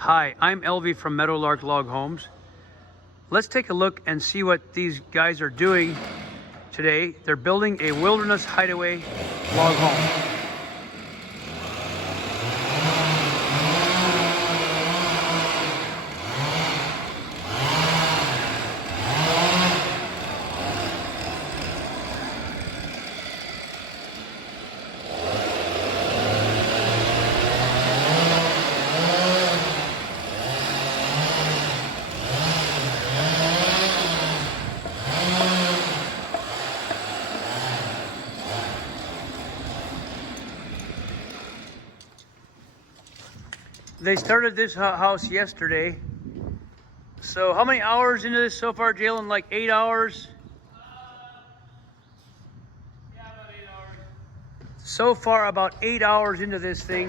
Hi, I'm LV from Meadowlark Log Homes. Let's take a look and see what these guys are doing today. They're building a Wilderness Hideaway log home. They started this house yesterday. So how many hours into this so far, Jalen? Like 8 hours? Yeah, about 8 hours. So far, about 8 hours into this thing.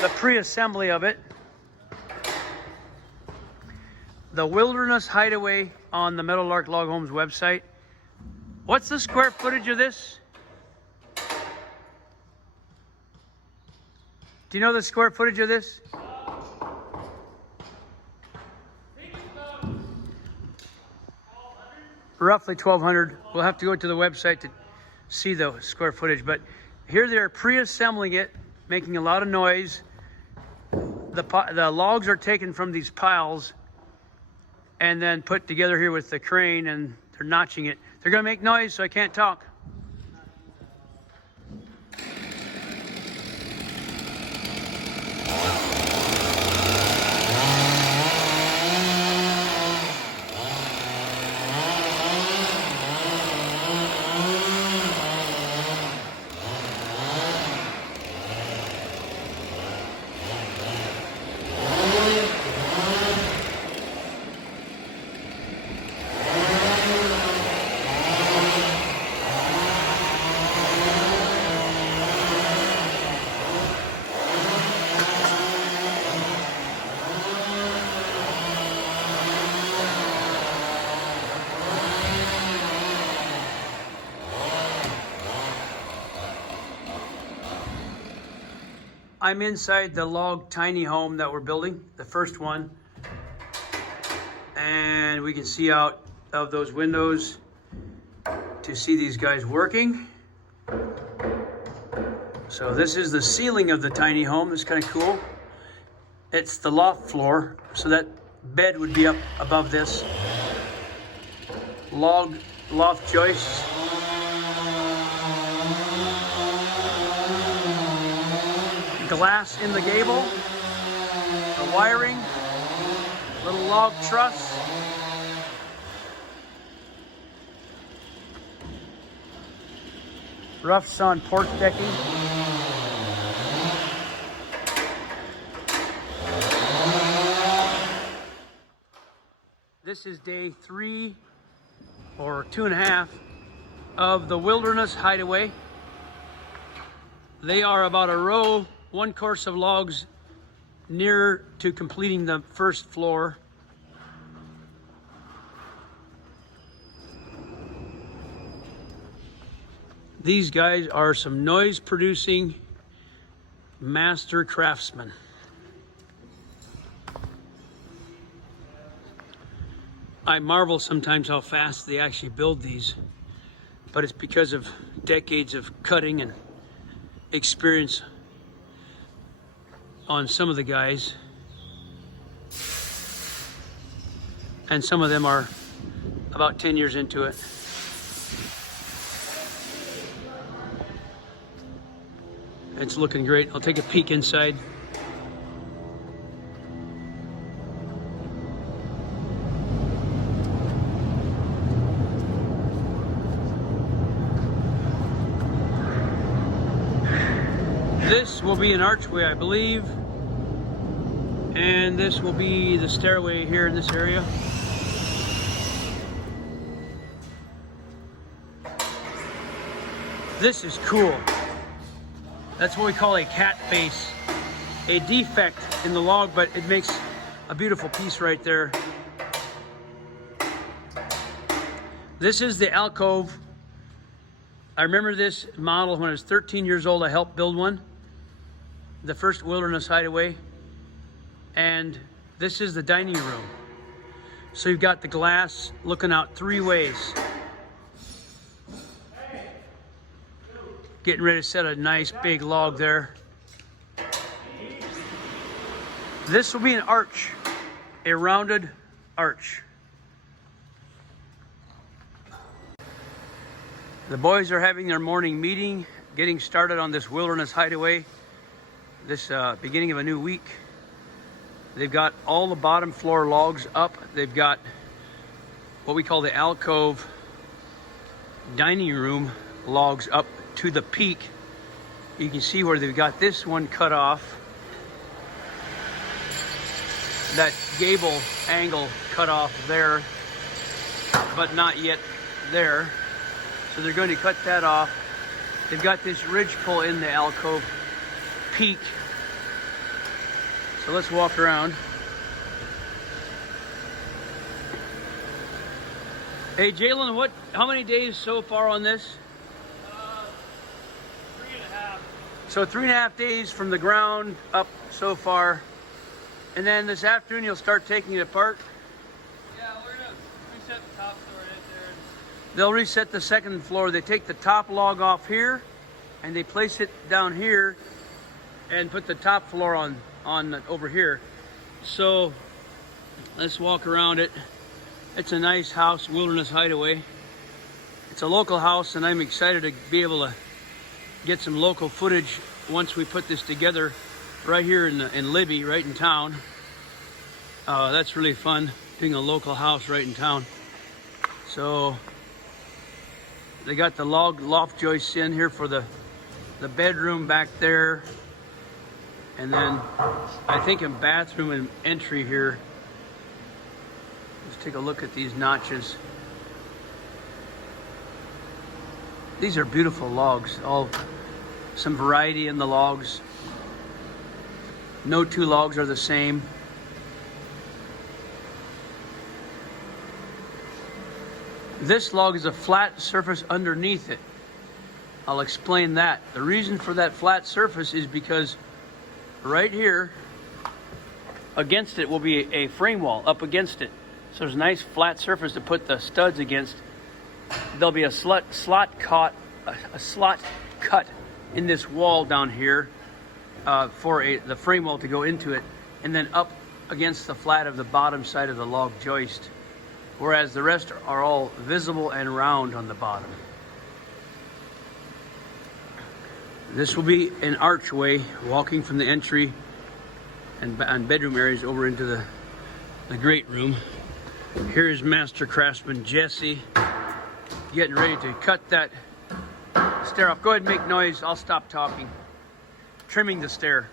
The pre-assembly of it. The Wilderness Hideaway on the Meadowlark Log Homes website. What's the square footage of this? Do you know the square footage of this? Roughly 1,200. We'll have to go to the website to see the square footage. But here they're pre-assembling it, making a lot of noise. The logs are taken from these piles and then put together here with the crane, and they're notching it. They're going to make noise, so I can't talk. I'm inside the log tiny home that we're building, the first one. And we can see out of those windows to see these guys working. So this is the ceiling of the tiny home. It's kind of cool. It's the loft floor, so that bed would be up above this. Log loft joists. Glass in the gable, the wiring, little log truss, rough sawn porch decking, this is day 3 or 2.5 of the Wilderness Hideaway. They are about a row, one course of logs near to completing the first floor. These guys are some noise producing master craftsmen. I marvel sometimes how fast they actually build these, but it's because of decades of cutting and experience on some of the guys, and some of them are about 10 years into it. It's looking great. I'll take a peek inside. This will be an archway, I believe. And this will be the stairway here in this area. This is cool. That's what we call a cat face. A defect in the log, but it makes a beautiful piece right there. This is the alcove. I remember this model when I was 13 years old. I helped build one. The first Wilderness Hideaway. And this is the dining room. So you've got the glass looking out 3 ways. Getting ready to set a nice big log there. This will be an arch, a rounded arch. The boys are having their morning meeting, getting started on this Wilderness Hideaway, this beginning of a new week. They've got all the bottom floor logs up. They've got what we call the alcove dining room logs up to the peak. You can see where they've got this one cut off. That gable angle cut off there, but not yet there. So they're going to cut that off. They've got this ridge pull in the alcove peak. So let's walk around. Hey Jalen, how many days so far on this? 3.5. So 3.5 days from the ground up so far. And then this afternoon you'll start taking it apart. Yeah, we're gonna reset the top floor right there. They'll reset the second floor. They take the top log off here and they place it down here and put the top floor on over here. So let's walk around it. It's a nice house, Wilderness Hideaway. It's a local house and I'm excited to be able to get some local footage once we put this together right here in Libby, right in town. That's really fun, doing a local house right in town. So they got the log loft joists in here for the bedroom back there. And then I think a bathroom and entry here. Let's take a look at these notches. These are beautiful logs, some variety in the logs. No 2 logs are the same. This log is a flat surface underneath it. I'll explain that. The reason for that flat surface is because right here against it will be a frame wall up against it. So there's a nice flat surface to put the studs against. There'll be a slot cut in this wall down here for the frame wall to go into it, and then up against the flat of the bottom side of the log joist, whereas the rest are all visible and round on the bottom. This will be an archway walking from the entry and bedroom areas over into the great room. Here is Master Craftsman Jesse getting ready to cut that stair off. Go ahead and make noise. I'll stop talking. Trimming the stair.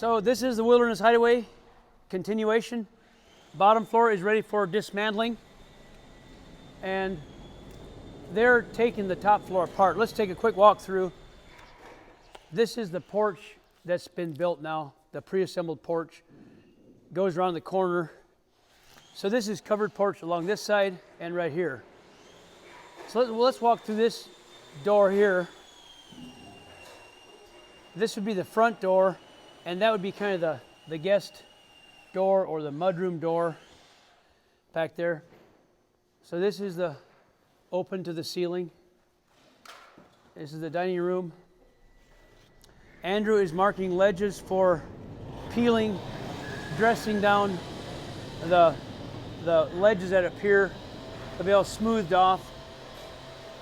So this is the Wilderness Hideaway continuation. Bottom floor is ready for dismantling. And they're taking the top floor apart. Let's take a quick walk through. This is the porch that's been built now, the pre-assembled porch. Goes around the corner. So this is covered porch along this side and right here. So let's walk through this door here. This would be the front door, and that would be kind of the guest door or the mudroom door back there. So this is the open to the ceiling. This is the dining room. Andrew is marking ledges for peeling, dressing down the ledges that appear to be all smoothed off,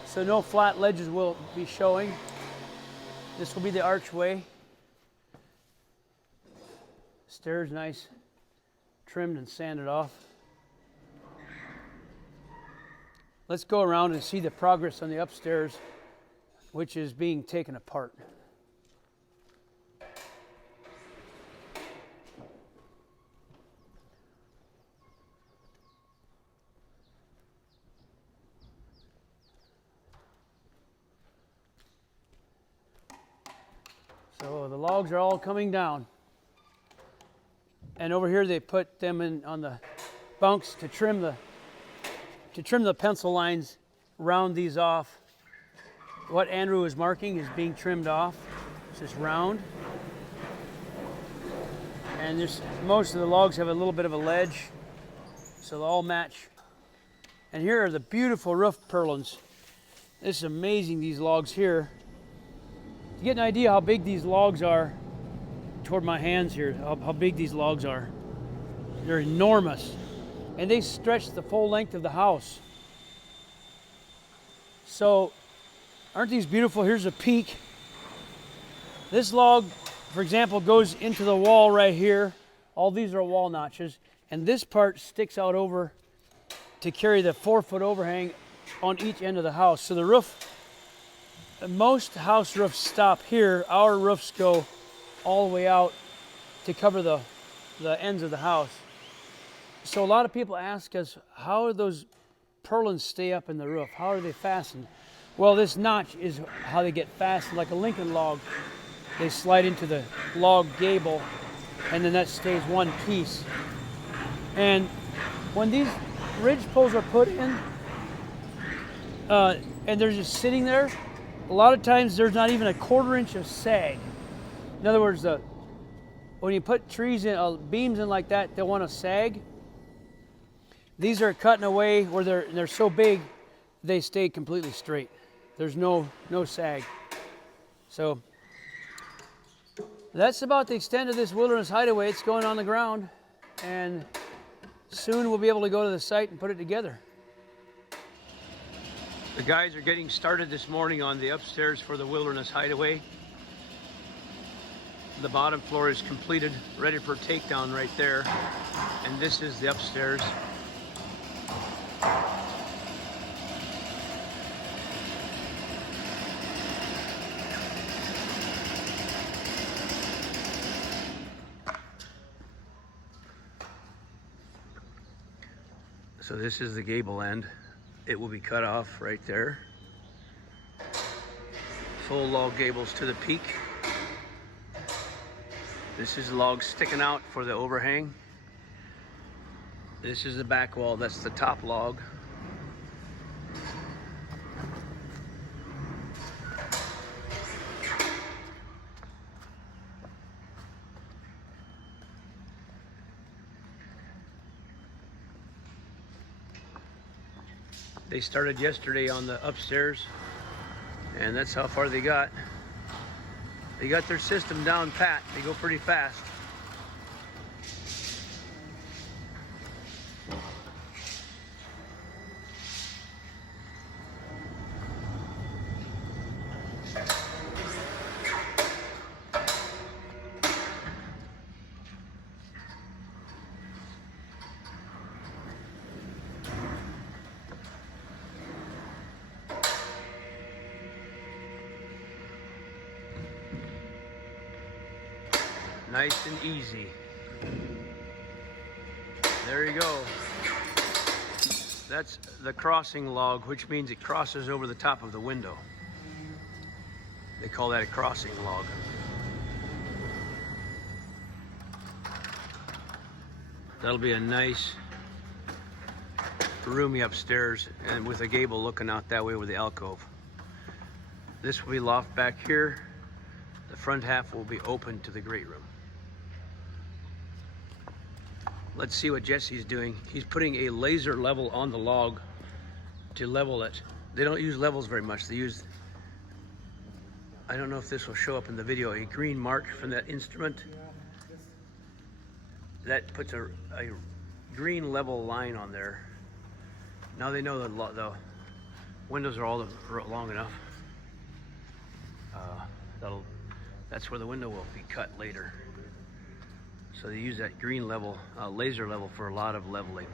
so no flat ledges will be showing. This will be the archway. Stairs nice, trimmed and sanded off. Let's go around and see the progress on the upstairs, which is being taken apart. So the logs are all coming down. And over here they put them in on the bunks to trim the pencil lines, round these off. What Andrew is marking is being trimmed off. It's just round. And most of the logs have a little bit of a ledge, so they'll all match. And here are the beautiful roof purlins. This is amazing, these logs here. To get an idea how big these logs are, toward my hands here, how big these logs are. They're enormous. And they stretch the full length of the house. So, aren't these beautiful? Here's a peek. This log, for example, goes into the wall right here. All these are wall notches. And this part sticks out over to carry the 4-foot overhang on each end of the house. So the roof, most house roofs stop here. Our roofs go all the way out to cover the ends of the house. So a lot of people ask us, how do those purlins stay up in the roof? How are they fastened? Well, this notch is how they get fastened, like a Lincoln log. They slide into the log gable, and then that stays one piece. And when these ridge poles are put in, and they're just sitting there, a lot of times there's not even a 1/4 inch of sag. In other words, when you put trees in, beams in like that, they want to sag. These are cut in a way where they're so big, they stay completely straight. There's no sag. So that's about the extent of this Wilderness Hideaway. It's going on the ground, and soon we'll be able to go to the site and put it together. The guys are getting started this morning on the upstairs for the Wilderness Hideaway. The bottom floor is completed, ready for takedown right there. And this is the upstairs. So this is the gable end. It will be cut off right there. Full log gables to the peak. This is logs sticking out for the overhang. This is the back wall, that's the top log. They started yesterday on the upstairs, and that's how far they got. They got their system down pat. They go pretty fast. Nice and easy. There you go. That's the crossing log, which means it crosses over the top of the window. They call that a crossing log. That'll be a nice roomy upstairs, and with a gable looking out that way with the alcove. This will be loft back here. The front half will be open to the great room. Let's see what Jesse's doing. He's putting a laser level on the log to level it. They don't use levels very much. They use, I don't know if this will show up in the video, a green mark from that instrument. That puts a green level line on there. Now they know the windows are all long enough. That's where the window will be cut later. So they use that green level, laser level, for a lot of leveling.